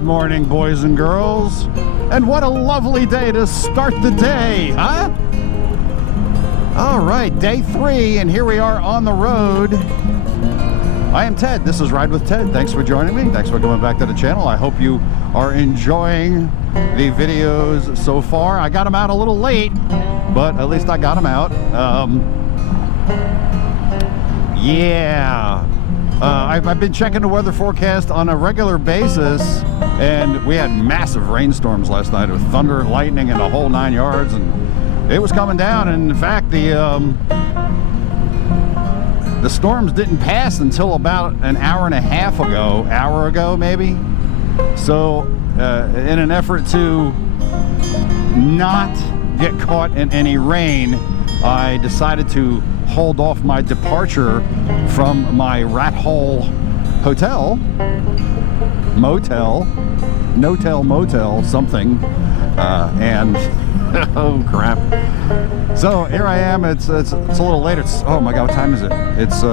Good morning, boys and girls. And what a lovely day to start the day, huh? All right, day 3, and here we are on the road. I am Ted. This is Ride with Ted. Thanks for joining me. Thanks for coming back to the channel. I hope you are enjoying the videos so far. I got them out a little late, but at least I got them out. I've been checking the weather forecast on a regular basis, and we had massive rainstorms last night with thunder and lightning and the whole 9 yards, and it was coming down. And in fact, the storms didn't pass until about an hour ago maybe. So in an effort to not get caught in any rain, I decided to hold off my departure from my rat hole hotel, motel, something, and oh crap. So here I am. It's a little later. Oh my god, what time is it? It's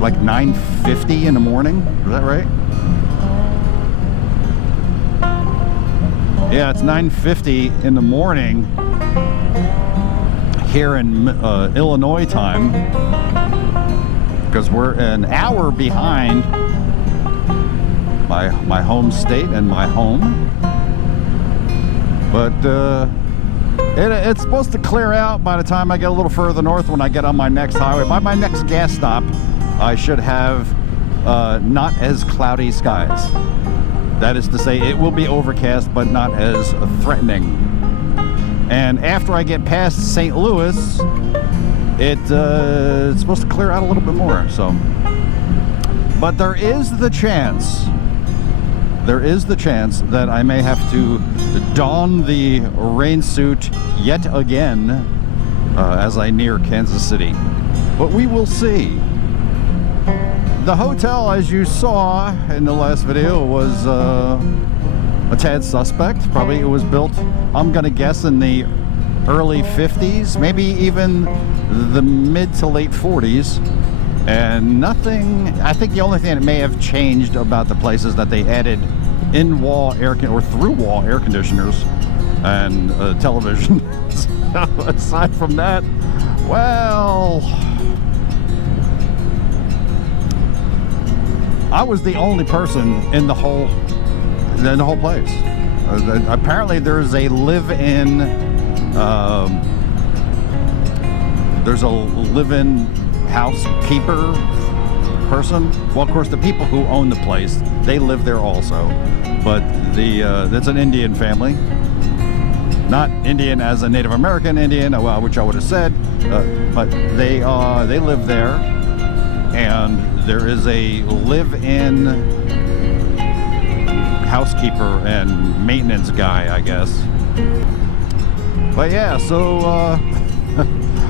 like 9:50 in the morning. Is that right? Yeah, it's 9:50 in the morning here in Illinois time, because we're an hour behind my home state and my home. But it's supposed to clear out by the time I get a little further north, when I get on my next highway. By my next gas stop, I should have not as cloudy skies. That is to say, it will be overcast, but not as threatening. And after I get past St. Louis, it's supposed to clear out a little bit more. So, but there is the chance that I may have to don the rain suit yet again as I near Kansas City. But we will see. The hotel, as you saw in the last video, was a tad suspect. Probably it was built, I'm gonna guess, in the early 50s, maybe even the mid to late 40s. And nothing, I think the only thing that may have changed about the place is that they added in-wall air or through-wall air conditioners and television. So aside from that, well, I was the only person in the whole place. Apparently there's a live-in housekeeper person. Well, of course, the people who own the place, they live there also, but that's an Indian family. Not Indian as a Native American Indian, well, which I would have said, but they live there, and there is a live-in housekeeper and maintenance guy, I guess. But yeah, so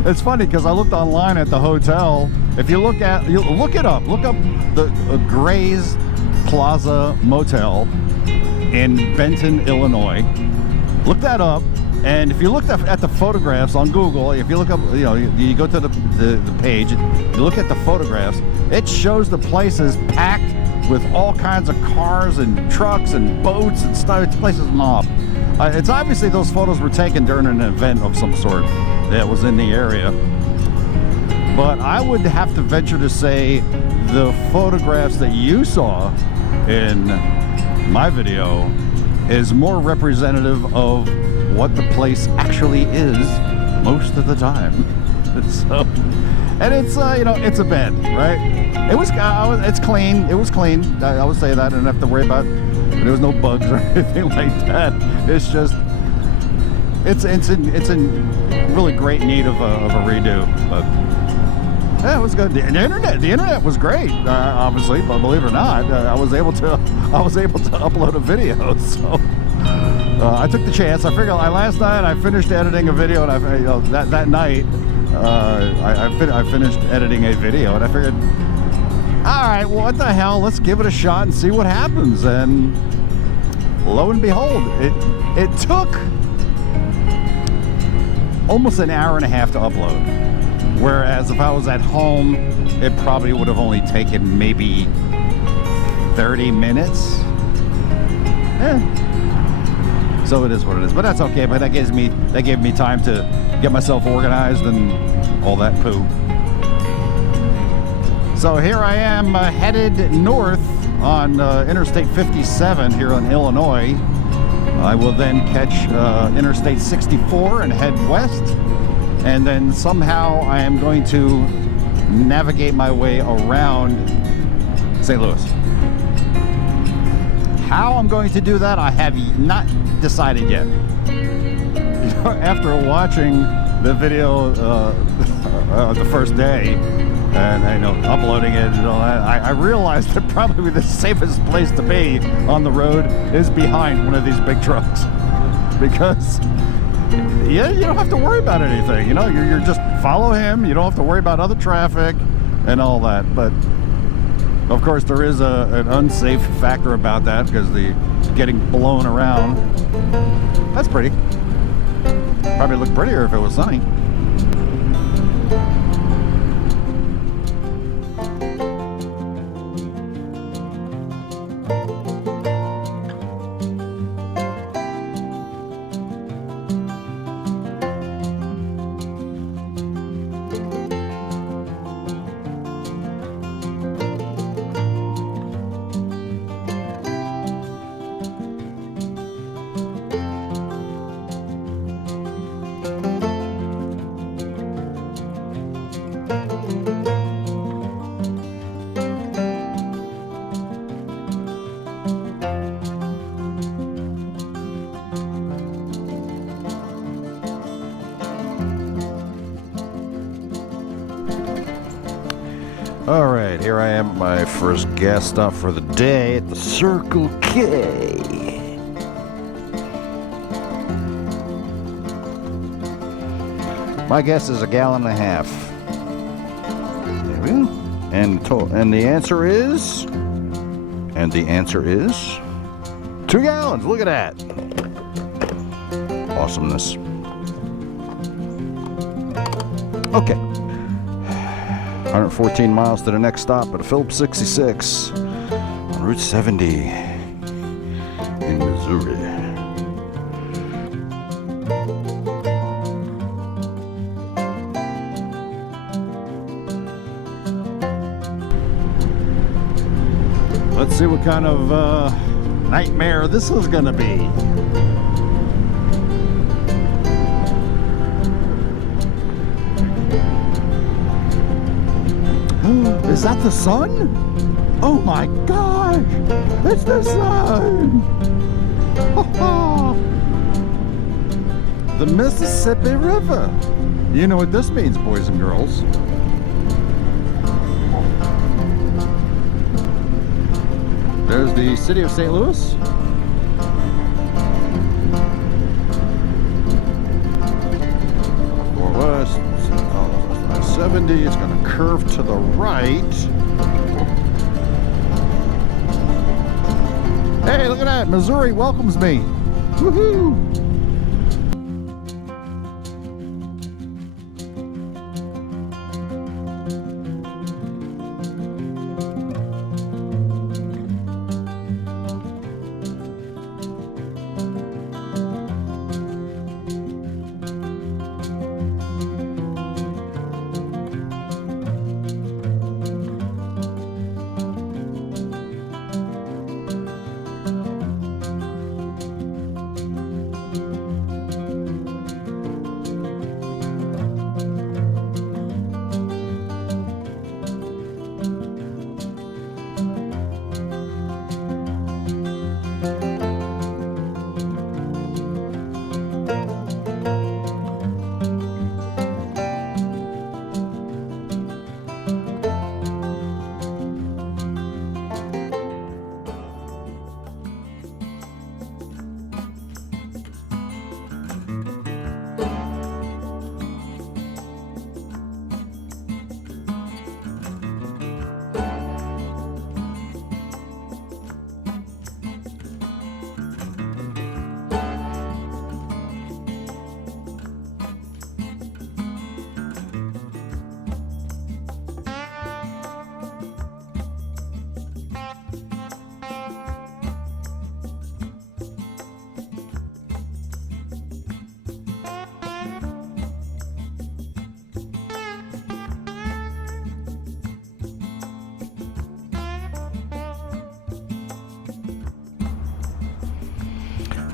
it's funny because I looked online at the hotel. If you look up the Gray's Plaza Motel in Benton, Illinois. Look that up, and if you look at the photographs on Google, if you look up, you go to the page, you look at the photographs, it shows the place is packed with all kinds of cars and trucks and boats and stuff. This place is mobbed. It's obviously those photos were taken during an event of some sort that was in the area. But I would have to venture to say the photographs that you saw in my video is more representative of what the place actually is most of the time. So, and it's it's a bed, right? It's clean. It was clean. I would say that. I didn't have to worry about. There was no bugs or anything like that. It's just it's in really great need of a redo. But yeah, it was good. The internet was great. Obviously, but believe it or not, I was able to upload a video. So I took the chance. I figured last night I finished editing a video, and that night I finished editing a video, and I figured, all right, well, what the hell? Let's give it a shot and see what happens. And lo and behold, it took almost an hour and a half to upload. Whereas if I was at home, it probably would have only taken maybe 30 minutes. So it is what it is, but that's okay. But that gave me time to get myself organized and all that poo. So here I am headed north on Interstate 57 here in Illinois. I will then catch Interstate 64 and head west, and then somehow I am going to navigate my way around St. Louis. How I'm going to do that, I have not decided yet. After watching the video the first day, and uploading it and all that, I realized that probably the safest place to be on the road is behind one of these big trucks, because you don't have to worry about anything. You're just follow him. You don't have to worry about other traffic and all that. But of course, there is an unsafe factor about that, because the getting blown around. That's pretty. Probably look prettier if it was sunny. All right, here I am at my first gas stop for the day at the Circle K. My guess is 1.5 gallons. There we go. And the answer is 2 gallons. Look at that. Awesomeness. Okay. 114 miles to the next stop at a Phillips 66 on Route 70 in Missouri. Let's see what kind of nightmare this is going to be. Is that the sun? Oh my gosh! It's the sun! The Mississippi River. You know what this means, boys and girls. There's the city of St. Louis. Or west. 70, it's going to curve to the right. Hey, look at that. Missouri welcomes me. Woohoo!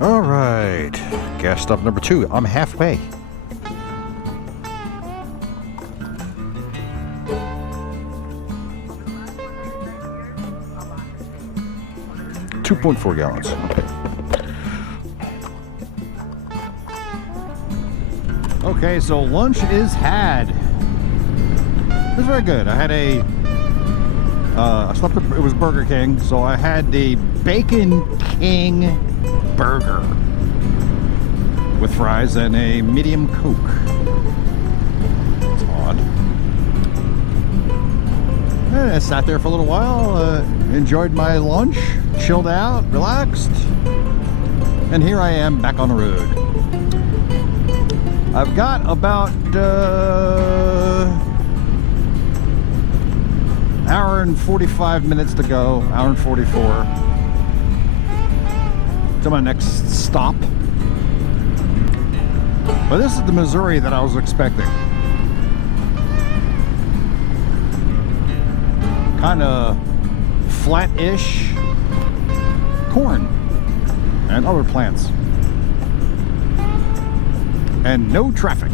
All right, gas stop number 2. I'm halfway. .4 gallons. Okay, so lunch is had. It was very good. I had it was Burger King, so I had the Bacon King burger with fries and a medium Coke. It's odd. And I sat there for a little while, enjoyed my lunch, chilled out, relaxed, and here I am back on the road. I've got about hour and 45 minutes to go, hour and 44 to my next stop. But this is the Missouri that I was expecting. Kind of flat-ish corn and other plants. And no traffic.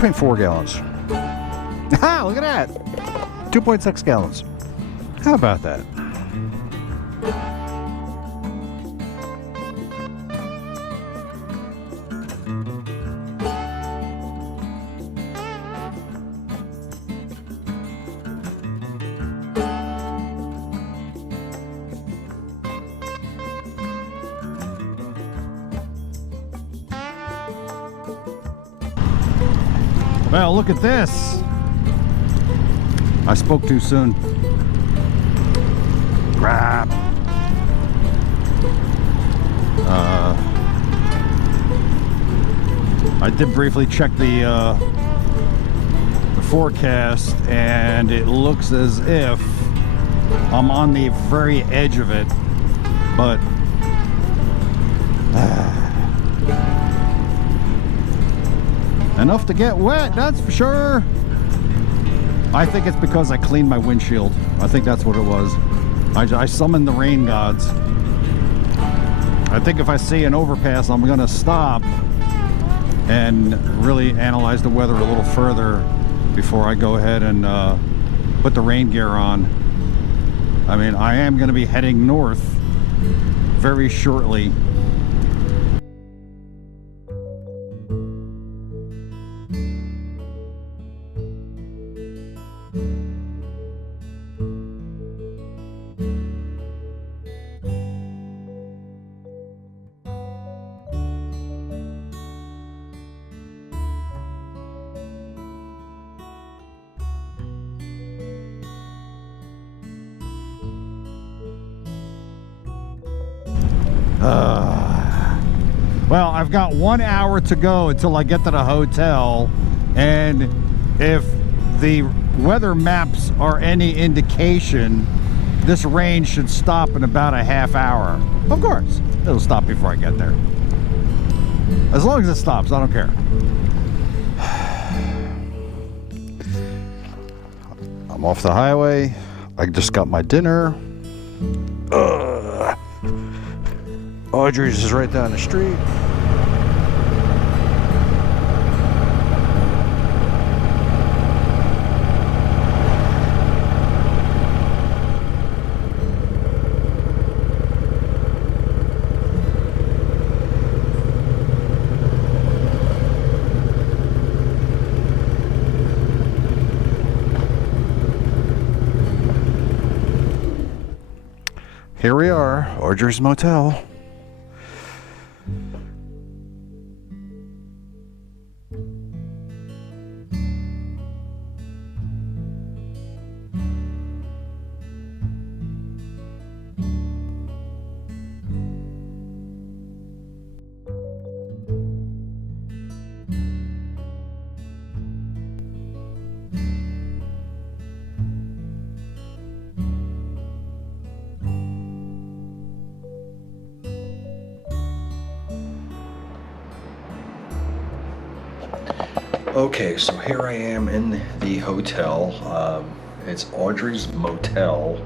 .4 gallons. Ah, look at that. 2.6 gallons. How about that? Well, look at this. I spoke too soon. Crap. I did briefly check the forecast, and it looks as if I'm on the very edge of it, but enough to get wet, that's for sure. I think it's because I cleaned my windshield. I think that's what it was. I summoned the rain gods. I think if I see an overpass, I'm gonna stop and really analyze the weather a little further before I go ahead and put the rain gear on. I mean, I am gonna be heading north very shortly. Well, I've got 1 hour to go until I get to the hotel, and if the weather maps are any indication, this rain should stop in about a half hour. Of course, it'll stop before I get there. As long as it stops, I don't care. I'm off the highway. I just got my dinner. Audrey's is right down the street. Here we are, Audrey's Motel. Okay, so here I am in the hotel. It's Audrey's Motel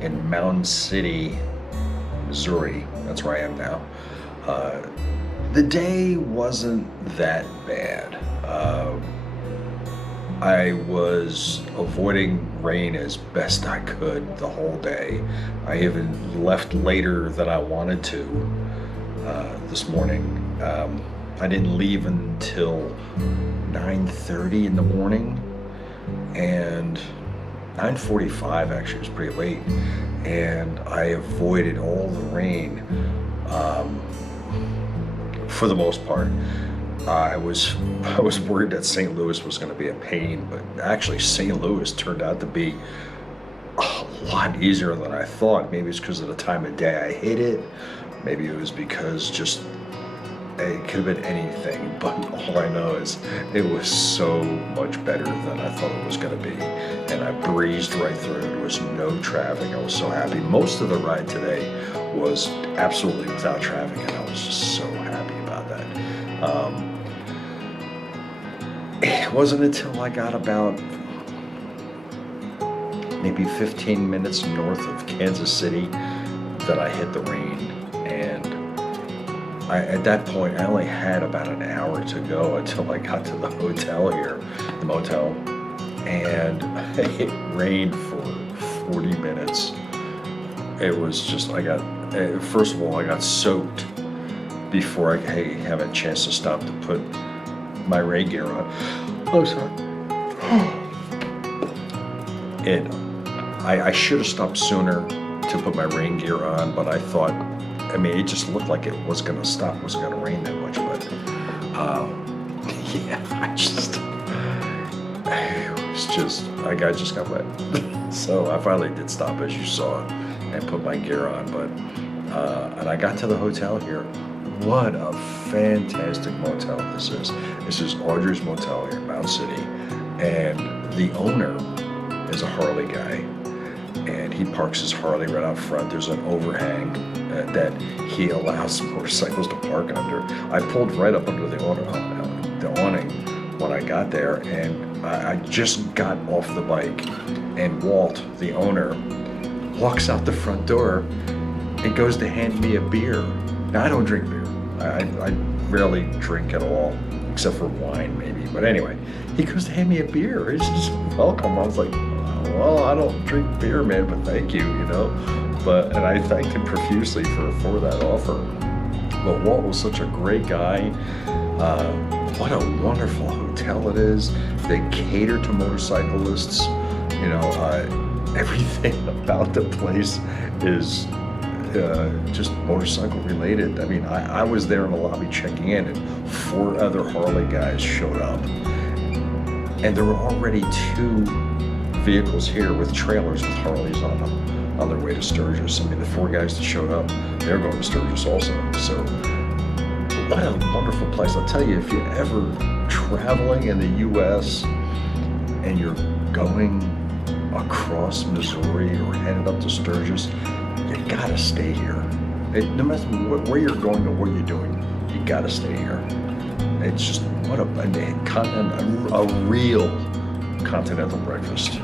in Mound City, Missouri. That's where I am now. The day wasn't that bad. I was avoiding rain as best I could the whole day. I even left later than I wanted to this morning. I didn't leave until 9:30 in the morning, and 9:45 actually was pretty late, and I avoided all the rain for the most part. I was worried that St. Louis was going to be a pain, but actually St. Louis turned out to be a lot easier than I thought. Maybe it's because of the time of day I hit it. Maybe it was because just it could have been anything, but all I know is it was so much better than I thought it was going to be, and I breezed right through. There was no traffic. I was so happy. Most of the ride today was absolutely without traffic, and I was just so happy about that. It wasn't until I got about maybe 15 minutes north of Kansas City that I hit the rain, and at that point I only had about an hour to go until I got to the hotel here, the motel, and it rained for 40 minutes. It was just, first of all, I got soaked before I have a chance to stop to put my rain gear on. Oh, sorry. I should have stopped sooner to put my rain gear on, but I thought, it just looked like it was going to stop. It wasn't going to rain that much, but yeah, I just got wet. So I finally did stop, as you saw, and put my gear on, but and I got to the hotel here. What a fantastic motel this is. This is Audrey's Motel here in Mound City, and the owner is a Harley guy, and he parks his Harley right out front. There's an overhang that he allows motorcycles to park under. I pulled right up under the awning when I got there, and I just got off the bike, and Walt, the owner, walks out the front door and goes to hand me a beer. Now, I don't drink beer. I rarely drink at all, except for wine maybe. But anyway, he goes to hand me a beer. He's just welcome. I was like, well, I don't drink beer, man, but thank you, and I thanked him profusely for that offer. But Walt was such a great guy. What a wonderful hotel it is. They cater to motorcyclists. Everything about the place is just motorcycle related. I was there in the lobby checking in, and 4 other Harley guys showed up, and there were already 2 vehicles here with trailers with Harleys on them on their way to Sturgis. The 4 guys that showed up, they're going to Sturgis also. So what a wonderful place. I'll tell you, if you're ever traveling in the U.S. and you're going across Missouri or headed up to Sturgis, you gotta stay here. No matter where you're going or what you're doing, you gotta stay here. It's just a real continental breakfast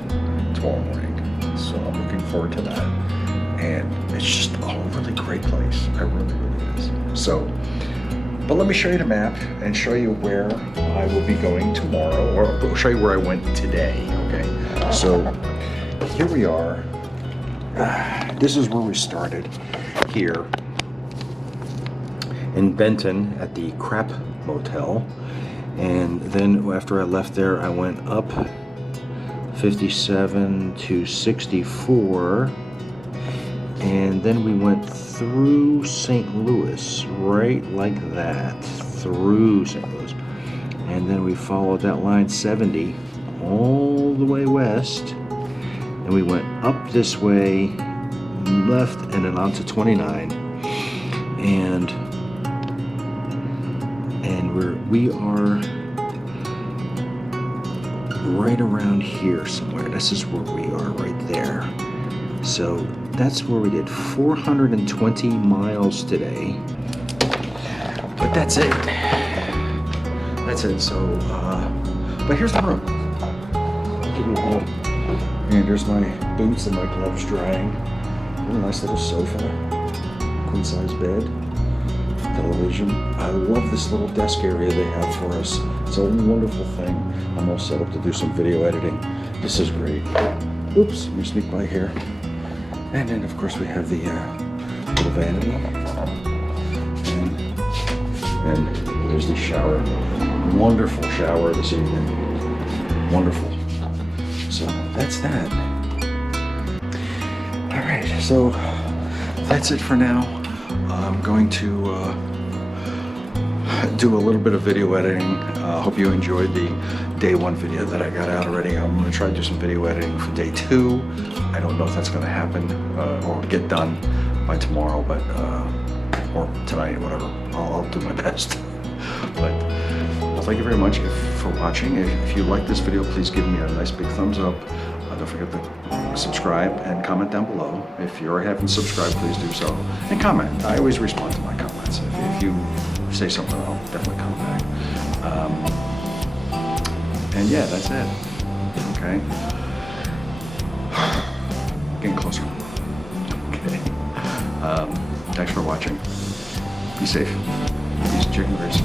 tomorrow morning. So I'm looking forward to that. And it's just a really great place. It really is. So, but let me show you the map and show you where I will be going tomorrow, or I'll show you where I went today, okay? So here we are. This is where we started, here in Benton at the Crap Motel, and then after I left there, I went up 57 to 64, and then we went through St. Louis, right like that, through St. Louis, and then we followed that line 70 all the way west, and we went up this way, left, and then onto 29, and we are right around here somewhere. This is where we are right there. So that's where we did 420 miles today. But that's it. So But here's the room. And there's my boots and my gloves drying. Really nice little sofa, queen size bed, television. I love this little desk area they have for us. It's a wonderful thing. I'm all set up to do some video editing. This is great. Oops, let me sneak by here. And then of course we have the little vanity. And there's the shower. Wonderful shower this evening. Wonderful. So that's that. All right, so that's it for now. I'm going to do a little bit of video editing. Hope you enjoyed the day 1 video that I got out already. I'm going to try to do some video editing for day 2. I don't know if that's going to happen or get done by tomorrow, but or tonight, whatever. I'll do my best. But thank you very much for watching. If you like this video, please give me a nice big thumbs up. Don't forget to subscribe and comment down below. If you haven't subscribed, please do so. And comment. I always respond to my comments. If you say something, I'll definitely come back. And yeah, that's it. Okay. Getting closer. Okay. Thanks for watching. Be safe. Peace, chicken grease.